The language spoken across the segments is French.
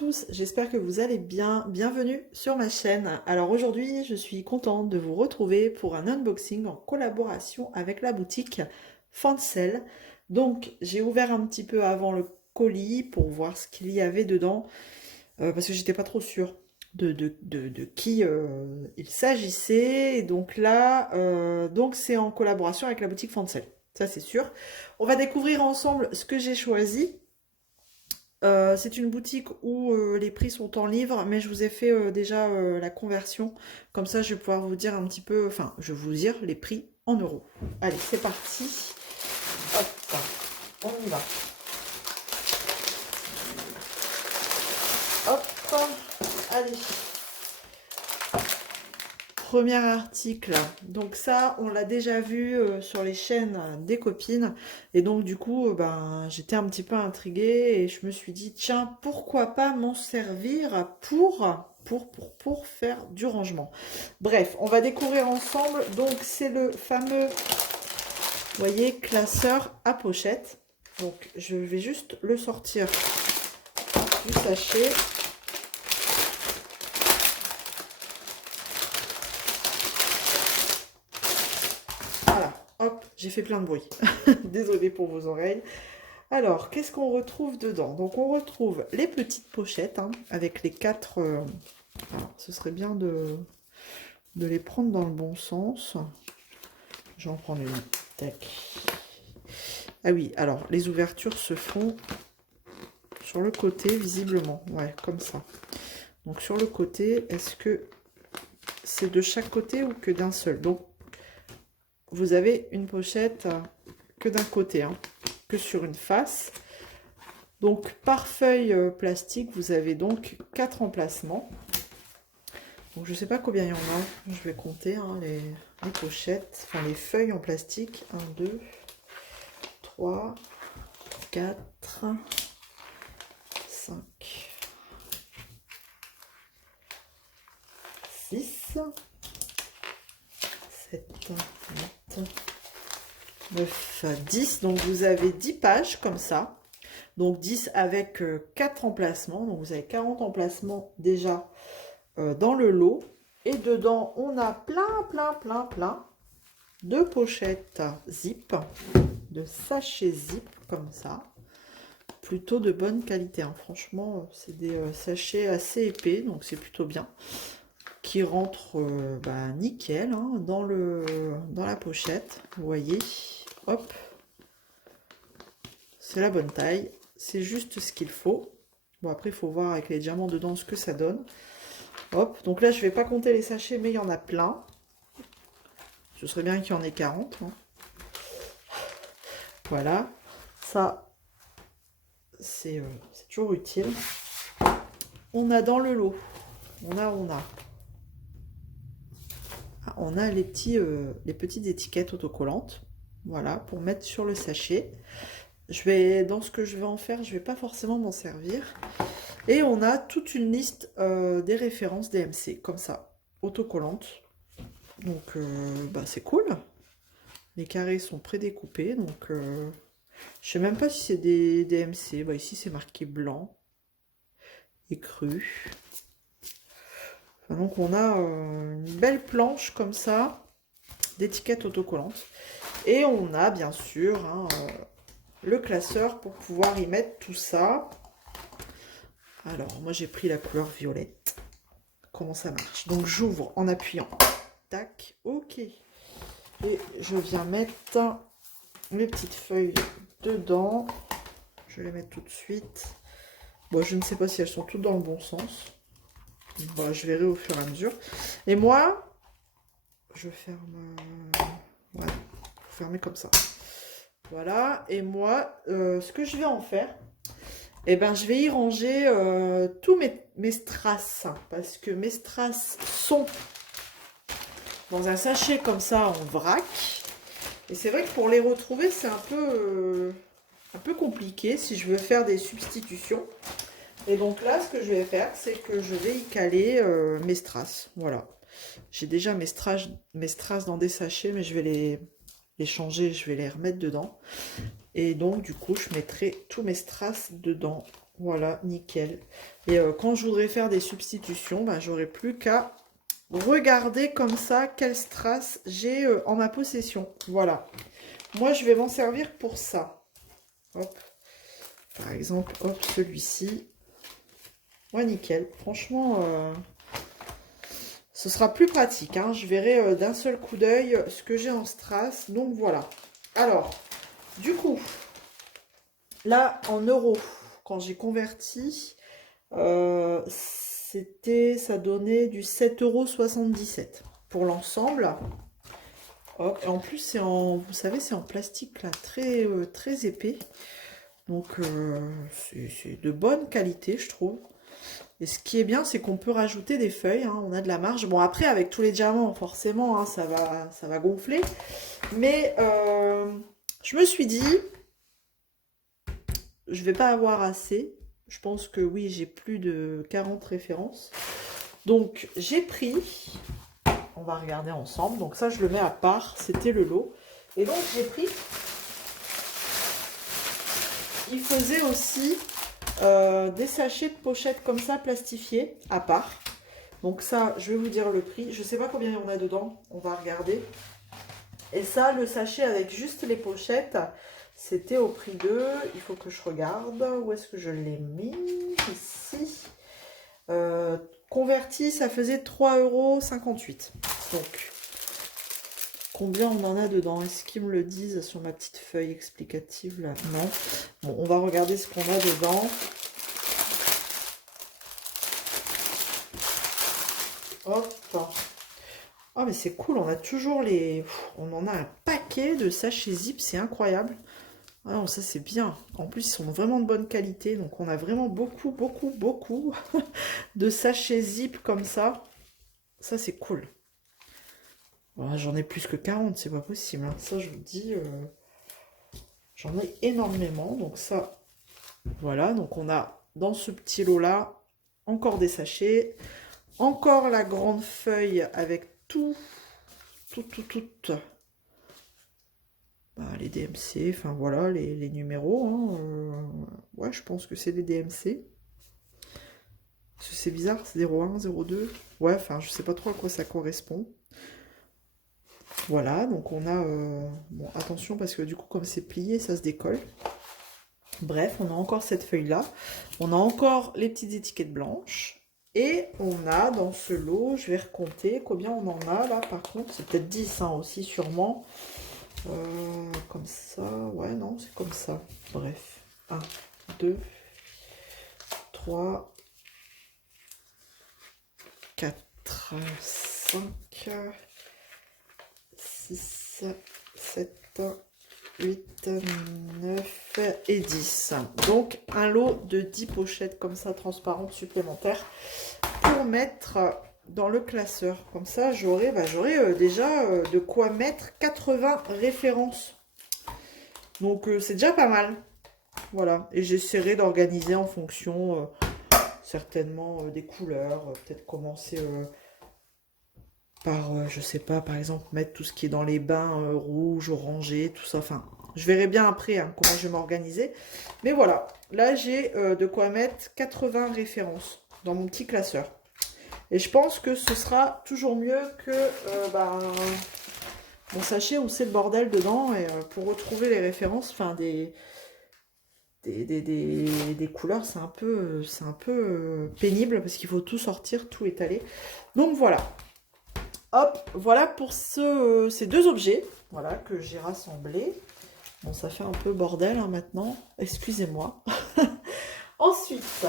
tous, j'espère que vous allez bien. Bienvenue sur ma chaîne. Alors aujourd'hui, je suis contente de vous retrouver pour un unboxing en collaboration avec la boutique Fancel. Donc j'ai ouvert un petit peu avant le colis pour voir ce qu'il y avait dedans, parce que j'étais pas trop sûre de qui il s'agissait. Et donc là, donc c'est en collaboration avec la boutique Fancel, ça c'est sûr. On va découvrir ensemble ce que j'ai choisi. C'est une boutique où les prix sont en livres, mais je vous ai fait déjà la conversion. Comme ça, je vais pouvoir vous dire un petit peu, enfin, je vais vous dire les prix en euros. Allez, c'est parti. Hop, on y va. Hop, allez. Premier article, donc ça on l'a déjà vu sur les chaînes des copines, et donc du coup ben, j'étais un petit peu intriguée et je me suis dit tiens, pourquoi pas m'en servir pour faire du rangement. Bref, on va découvrir ensemble. Donc c'est le fameux, vous voyez, classeur à pochette. Donc je vais juste le sortir du sachet. Hop, j'ai fait plein de bruit. Désolée pour vos oreilles. Alors, qu'est-ce qu'on retrouve dedans? Donc, on retrouve les petites pochettes hein, avec les quatre... Alors, ce serait bien de les prendre dans le bon sens. Je vais en prendre une. Tac. Ah oui, alors, les ouvertures se font sur le côté, visiblement. Ouais, comme ça. Donc, sur le côté, est-ce que c'est de chaque côté ou que d'un seul? Donc, vous avez une pochette que d'un côté, hein, que sur une face. Donc par feuille plastique, vous avez donc 4 emplacements. Donc je ne sais pas combien il y en a, je vais compter hein, les pochettes, enfin les feuilles en plastique. 1, 2, 3, 4, 5, 6, 7, 8, 9, 10. Donc vous avez 10 pages comme ça. Donc 10 avec 4 emplacements. Donc vous avez 40 emplacements déjà dans le lot. Et dedans, on a plein de pochettes zip, de sachets zip comme ça. Plutôt de bonne qualité. Hein. Franchement, c'est des sachets assez épais, donc c'est plutôt bien. Qui rentrent nickel hein, dans la pochette. Vous voyez, hop. C'est la bonne taille. C'est juste ce qu'il faut. Bon, après, il faut voir avec les diamants dedans ce que ça donne. Hop, donc là, je ne vais pas compter les sachets, mais il y en a plein. Ce serait bien qu'il y en ait 40. Hein. Voilà. Ça, c'est toujours utile. On a dans le lot. On a. Ah, on a les petites étiquettes autocollantes. Voilà, pour mettre sur le sachet. Dans ce que je vais en faire, je ne vais pas forcément m'en servir. Et on a toute une liste des références DMC, comme ça, autocollantes. Donc, c'est cool. Les carrés sont prédécoupés, donc je ne sais même pas si c'est des DMC. Bah, ici, c'est marqué blanc et cru. Enfin, donc, on a une belle planche comme ça, d'étiquettes autocollantes. Et on a, bien sûr, hein, le classeur pour pouvoir y mettre tout ça. Alors, moi, j'ai pris la couleur violette. Comment ça marche? Donc, j'ouvre en appuyant. Tac, ok. Et je viens mettre mes petites feuilles dedans. Je vais les mettre tout de suite. Bon, je ne sais pas si elles sont toutes dans le bon sens. Voilà, je verrai au fur et à mesure. Et moi, je ferme... Ouais, faut fermer comme ça. Voilà, et moi, ce que je vais en faire, eh ben, je vais y ranger tous mes strass, parce que mes strass sont dans un sachet comme ça en vrac. Et c'est vrai que pour les retrouver, c'est un peu compliqué si je veux faire des substitutions. Et donc là, ce que je vais faire, c'est que je vais y caler mes strass. Voilà. J'ai déjà mes strass dans des sachets, mais je vais les changer, je vais les remettre dedans. Et donc, du coup, je mettrai tous mes strass dedans. Voilà, nickel. Et quand je voudrais faire des substitutions, ben, j'aurai plus qu'à regarder comme ça quel strass j'ai en ma possession. Voilà. Moi, je vais m'en servir pour ça. Hop. Par exemple, hop, celui-ci. Ouais, nickel. Franchement, ce sera plus pratique. Hein. Je verrai d'un seul coup d'œil ce que j'ai en strass. Donc, voilà. Alors, du coup, là, en euros, quand j'ai converti, ça donnait du 7,77 € pour l'ensemble. Et en plus, c'est en, vous savez, c'est en plastique là, très épais. Donc, c'est de bonne qualité, je trouve. Et ce qui est bien, c'est qu'on peut rajouter des feuilles. Hein, on a de la marge. Bon, après, avec tous les diamants, forcément, hein, ça va gonfler. Mais je me suis dit, je vais pas avoir assez. Je pense que oui, j'ai plus de 40 références. Donc, j'ai pris... On va regarder ensemble. Donc ça, je le mets à part. C'était le lot. Et donc, j'ai pris... Il faisait aussi des sachets de pochettes comme ça, plastifiés, à part. Donc ça, je vais vous dire le prix. Je ne sais pas combien il y en a dedans. On va regarder. Et ça, le sachet avec juste les pochettes, c'était au prix de... Il faut que je regarde. Où est-ce que je l'ai mis? Ici. Converti, ça faisait 3,58 €. Donc, combien on en a dedans? Est-ce qu'ils me le disent sur ma petite feuille explicative là? Non. Bon, on va regarder ce qu'on a dedans. Hop. Oh, mais c'est cool, on a toujours les... On en a un paquet de sachets zip, c'est incroyable. Ah non, ça c'est bien. En plus, ils sont vraiment de bonne qualité. Donc, on a vraiment beaucoup de sachets zip comme ça. Ça, c'est cool. Bon, j'en ai plus que 40, c'est pas possible. Hein. Ça, je vous dis, j'en ai énormément. Donc ça, voilà. Donc, on a dans ce petit lot-là encore des sachets. Encore la grande feuille avec tout. Bah, les DMC, enfin voilà, les numéros. Hein, ouais, je pense que c'est des DMC. C'est bizarre, c'est 01, 02. Ouais, enfin, je sais pas trop à quoi ça correspond. Voilà, donc on a... bon, attention, parce que du coup, comme c'est plié, ça se décolle. Bref, on a encore cette feuille-là. On a encore les petites étiquettes blanches. Et on a dans ce lot, je vais recompter combien on en a là, par contre. C'est peut-être 10 hein, aussi, sûrement. Comme ça, ouais, non, c'est comme ça. Bref, 1, 2, 3, 4, 5, 6, 7, 8, 9 et 10. Donc, un lot de 10 pochettes comme ça, transparentes, supplémentaires, pour mettre dans le classeur. Comme ça, j'aurai déjà de quoi mettre 80 références. Donc, c'est déjà pas mal. Voilà. Et j'essaierai d'organiser en fonction, certainement, des couleurs. Peut-être commencer... par, je sais pas, par exemple, mettre tout ce qui est dans les bains rouges, orangés, tout ça. Enfin, je verrai bien après hein, comment je vais m'organiser. Mais voilà, là, j'ai de quoi mettre 80 références dans mon petit classeur. Et je pense que ce sera toujours mieux que mon sachet où c'est le bordel dedans. Et pour retrouver les références, enfin, des couleurs, c'est un peu pénible parce qu'il faut tout sortir, tout étaler. Donc, voilà. Hop, voilà pour ces deux objets voilà, que j'ai rassemblés. Bon, ça fait un peu bordel hein, maintenant. Excusez-moi. Ensuite,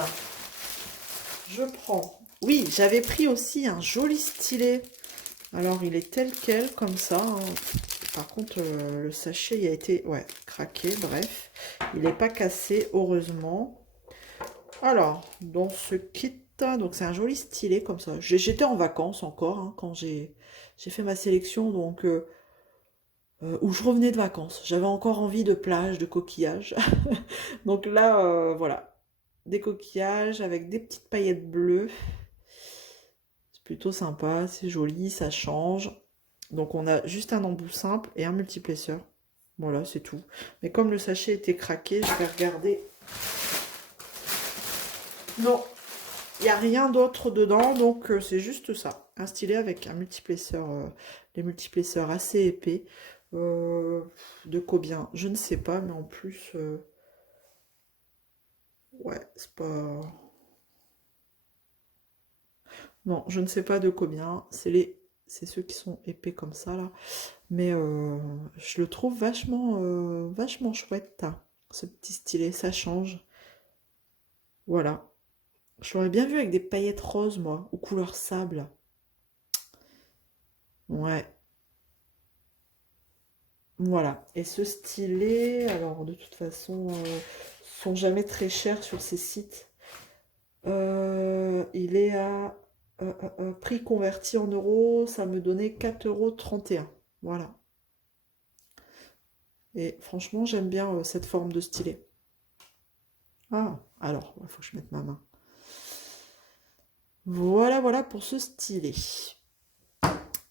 je prends... Oui, j'avais pris aussi un joli stylet. Alors, il est tel quel, comme ça. Hein. Par contre, le sachet, il a été craqué, bref. Il n'est pas cassé, heureusement. Alors, dans ce kit... Donc c'est un joli stylet comme ça. J'étais en vacances encore hein, quand j'ai fait ma sélection, donc où je revenais de vacances. J'avais encore envie de plage, de coquillages. Donc là, voilà, des coquillages avec des petites paillettes bleues. C'est plutôt sympa, c'est joli, ça change. Donc on a juste un embout simple et un multiplesseur. Voilà, c'est tout. Mais comme le sachet était craqué, je vais regarder Non, il n'y a rien d'autre dedans, donc c'est juste ça. Un stylet avec un multiplesseur, les multiplesseurs assez épais. De combien? Je ne sais pas, mais en plus, ouais, c'est pas... Non, je ne sais pas de combien. C'est ceux qui sont épais comme ça, là. Mais je le trouve vachement chouette, hein, ce petit stylet. Ça change. Voilà. Je l'aurais bien vu avec des paillettes roses, moi, ou couleur sable. Ouais, voilà. Et ce stylet, alors de toute façon, sont jamais très chers sur ces sites. Il est à prix converti en euros, ça me donnait 4,31 €. Voilà. Et franchement, j'aime bien cette forme de stylet. Ah, alors, il faut que je mette ma main. Voilà pour ce stylet.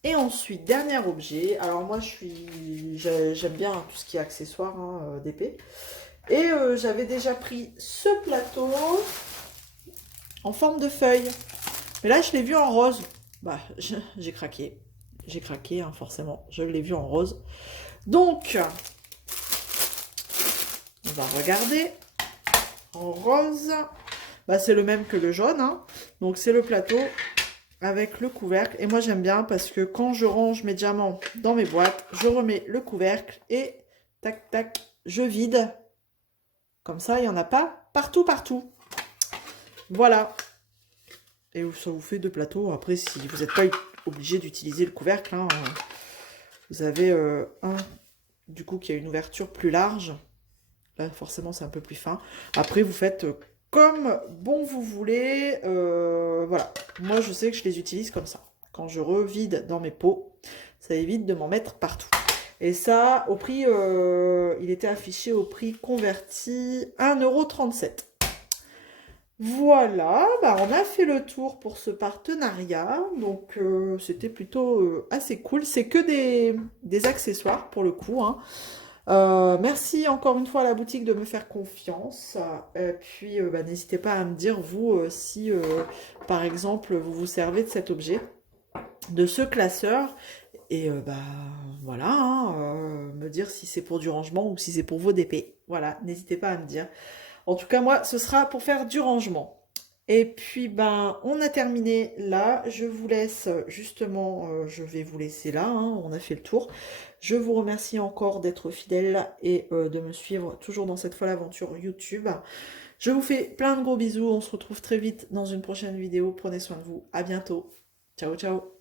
Et ensuite, dernier objet. Alors moi, j'aime bien tout ce qui est accessoire, hein, d'épée. Et j'avais déjà pris ce plateau en forme de feuille. Mais là, je l'ai vu en rose. Bah, j'ai craqué. J'ai craqué, hein, forcément. Je l'ai vu en rose. Donc, on va regarder. En rose. Bah, c'est le même que le jaune, hein. Donc, c'est le plateau avec le couvercle. Et moi, j'aime bien parce que quand je range mes diamants dans mes boîtes, je remets le couvercle et tac, tac, je vide. Comme ça, il n'y en a pas partout. Voilà. Et ça vous fait deux plateaux. Après, si vous n'êtes pas obligé d'utiliser le couvercle, hein, vous avez un, du coup, qui a une ouverture plus large. Là, forcément, c'est un peu plus fin. Après, vous faites comme bon vous voulez. Voilà. Moi, je sais que je les utilise comme ça. Quand je revide dans mes pots, ça évite de m'en mettre partout. Et ça, au prix, il était affiché au prix converti 1,37 €. Voilà, bah on a fait le tour pour ce partenariat, donc c'était plutôt assez cool. C'est que des accessoires pour le coup, hein. Merci encore une fois à la boutique de me faire confiance. Puis bah, n'hésitez pas à me dire vous si par exemple vous vous servez de cet objet, de ce classeur. Et bah voilà, hein, me dire si c'est pour du rangement ou si c'est pour vos DP. Voilà, n'hésitez pas à me dire. En tout cas, moi, ce sera pour faire du rangement. Et puis, ben, on a terminé là. Je vous laisse, justement, je vais vous laisser là, hein, on a fait le tour. Je vous remercie encore d'être fidèle et de me suivre toujours dans cette folle aventure YouTube. Je vous fais plein de gros bisous. On se retrouve très vite dans une prochaine vidéo. Prenez soin de vous. À bientôt. Ciao, ciao.